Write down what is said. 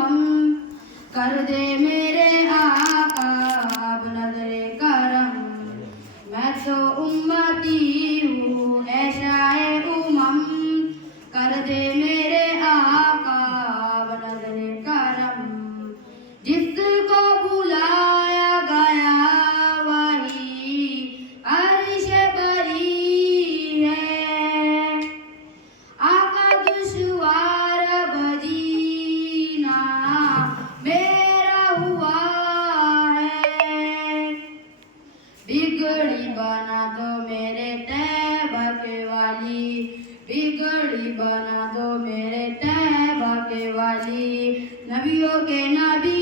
उमम कर दे मेरे आका अब नजरे करम। मैं तो उम्मती हूँ ऐ शाए उमम कर दे मेरे आका अब नजरे करम। जिसको बुलाया गया वही अर्श बरी है। आका दुश्वार बजीना मेरा हुआ है। बिगड़ी बना दो मेरे तैबा के वाली, बिगड़ी बना दो मेरे तैबा के वाली। नबियों के नबी